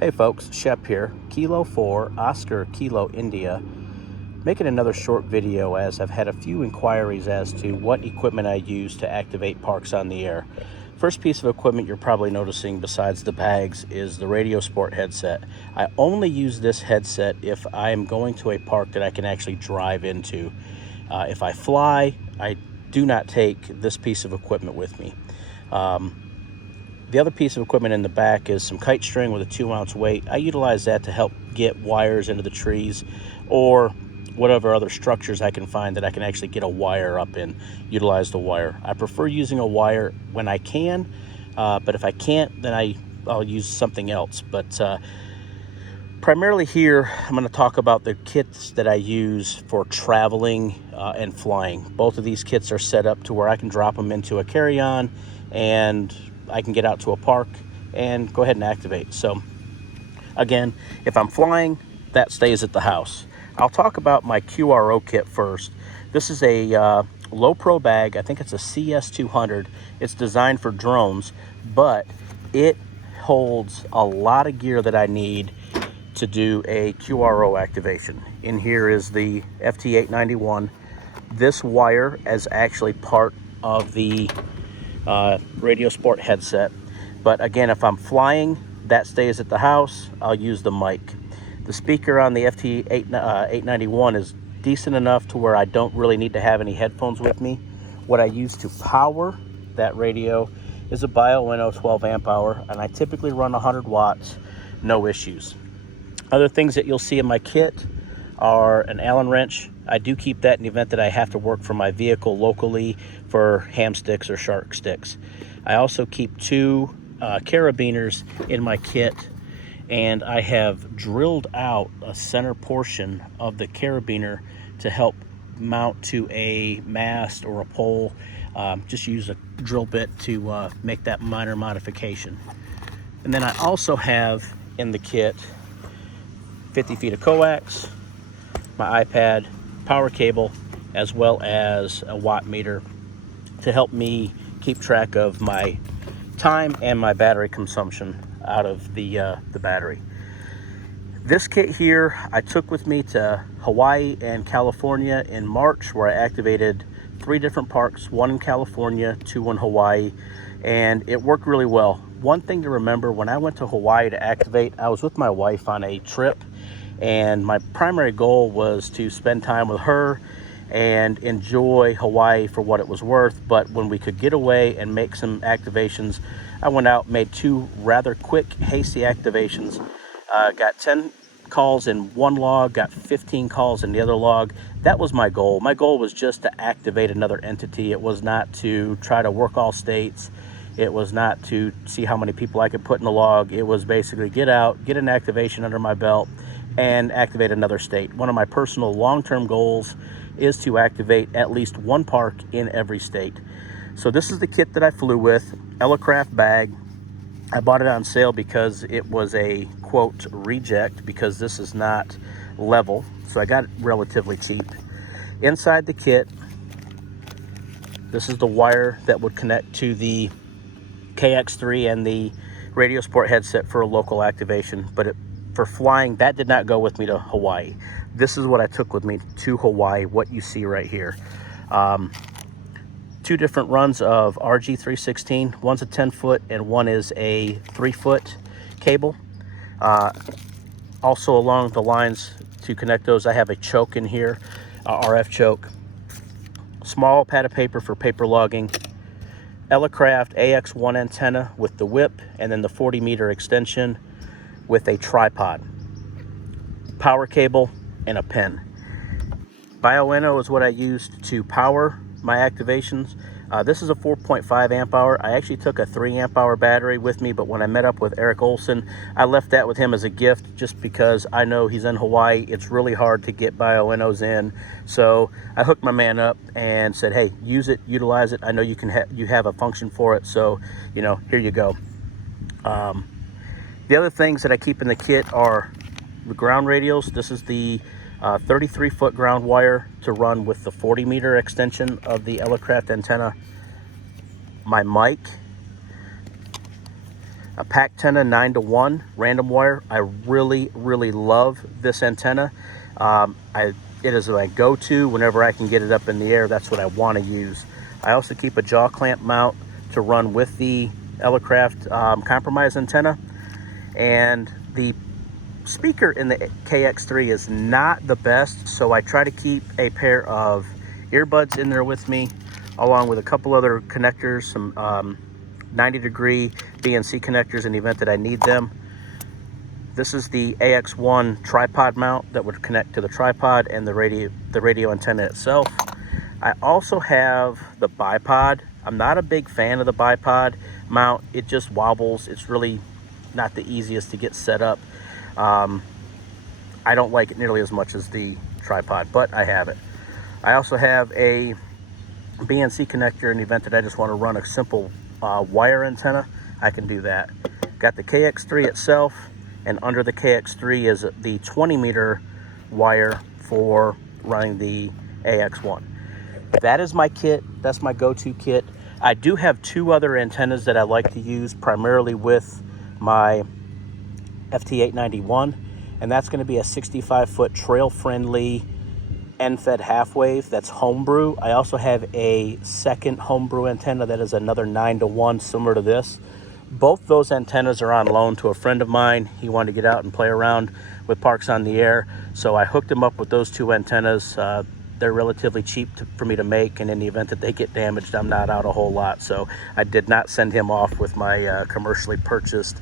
Hey folks, Shep here, Kilo 4, Oscar Kilo India, making another short video as I've had a few inquiries as to what equipment I use to activate parks on the air. First piece of equipment you're probably noticing besides the bags is the Radio Sport headset. I only use this headset if I am going to a park that I can actually drive into. If I fly, I do not take this piece of equipment with me. The other piece of equipment in the back is some kite string with a 2-ounce weight. I utilize that to help get wires into the trees or whatever other structures I can find that I can actually get a wire up in, utilize the wire. I prefer using a wire when I can, but if I can't, then I'll use something else. But primarily here, I'm going to talk about the kits that I use for traveling and flying. Both of these kits are set up to where I can drop them into a carry-on and I can get out to a park and go ahead and activate. So again, if I'm flying, that stays at the house. I'll talk about my QRO kit first. This is a Lowpro bag. I think it's a CS200. It's designed for drones, but it holds a lot of gear that I need to do a QRO activation. In here is the FT891. This wire is actually part of the Radio Sport headset, but again, if I'm flying, that stays at the house. I'll use the mic. The speaker on the FT891 is decent enough to where I don't really need to have any headphones with me. What I use to power that radio is a Bioenno 12 amp hour, and I typically run 100 watts, no issues. Other things that you'll see in my kit are an Allen wrench. I do keep that in the event that I have to work from my vehicle locally for ham sticks or shark sticks. I also keep 2 carabiners in my kit, and I have drilled out a center portion of the carabiner to help mount to a mast or a pole. Just use a drill bit to make that minor modification. And then I also have in the kit 50 feet of coax, my iPad, power cable, as well as a watt meter to help me keep track of my time and my battery consumption out of the battery. This kit here I took with me to Hawaii and California in March, where I activated 3 different parks, 1 in California, 2 in Hawaii, and it worked really well. One thing to remember, when I went to Hawaii to activate, I was with my wife on a trip, and my primary goal was to spend time with her and enjoy Hawaii for what it was worth. But when we could get away and make some activations, I went out, made 2 rather quick, hasty activations. Got 10 calls in one log, got 15 calls in the other log. That was my goal. My goal was just to activate another entity. It was not to try to work all states. It was not to see how many people I could put in the log. It was basically get out, get an activation under my belt, and activate another state. One of my personal long-term goals is to activate at least 1 park in every state. So this is the kit that I flew with, Elecraft bag. I bought it on sale because it was a, quote, reject, because this is not level. So I got it relatively cheap. Inside the kit, this is the wire that would connect to the KX3 and the Radio Sport headset for a local activation, but for flying, that did not go with me to Hawaii. This is what I took with me to Hawaii, what you see right here. 2 different runs of RG316. One's a 10-foot and one is a 3-foot cable. Also along the lines to connect those, I have a choke in here, RF choke. Small pad of paper for paper logging. Elecraft AX1 antenna with the whip, and then the 40-meter extension with a tripod, power cable, and a pen. Bioenno is what I used to power my activations. This is a 4.5 amp hour. I actually took a 3 amp hour battery with me, but when I met up with Eric Olson, I left that with him as a gift just because I know he's in Hawaii. It's really hard to get Bioennos in. So I hooked my man up and said, hey, use it, utilize it. I know you can you have a function for it. So, you know, here you go. The other things that I keep in the kit are the ground radios. This is the 33-foot ground wire to run with the 40-meter extension of the Elecraft antenna. My mic, a Packtenna 9-to-1 random wire. I really love this antenna. It is my go-to whenever I can get it up in the air. That's what I want to use. I also keep a jaw clamp mount to run with the Elecraft compromise antenna, and the speaker in the KX3 is not the best, so I try to keep a pair of earbuds in there with me, along with a couple other connectors, some 90-degree BNC connectors in the event that I need them. This is the AX1 tripod mount that would connect to the tripod and the radio antenna itself. I also have the bipod. I'm not a big fan of the bipod mount. It just wobbles. It's really not the easiest to get set up. I don't like it nearly as much as the tripod, but I have it. I also have a BNC connector in the event that I just want to run a simple wire antenna. I can do that. Got the KX3 itself, and under the KX3 is the 20-meter wire for running the AX1. That is my kit. That's my go-to kit. I do have two other antennas that I like to use primarily with my FT891, and that's going to be a 65-foot trail-friendly end-fed half-wave. That's Homebrew. I also have a second Homebrew antenna that is another 9-to-1 similar to this. Both those antennas are on loan to a friend of mine. He wanted to get out and play around with parks on the air, so I hooked him up with those two antennas. They're relatively cheap for me to make, and in the event that they get damaged, I'm not out a whole lot, so I did not send him off with my commercially purchased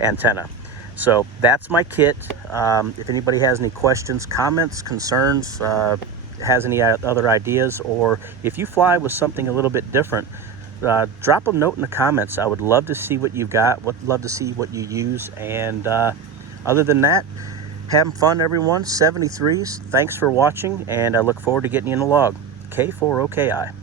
antenna. So that's my kit. If anybody has any questions, comments, concerns, has any other ideas, or if you fly with something a little bit different, drop a note in the comments. I would love to see what you've got, would love to see what you use, and other than that, having fun, everyone. 73s, thanks for watching, and I look forward to getting you in the log. K4OKI.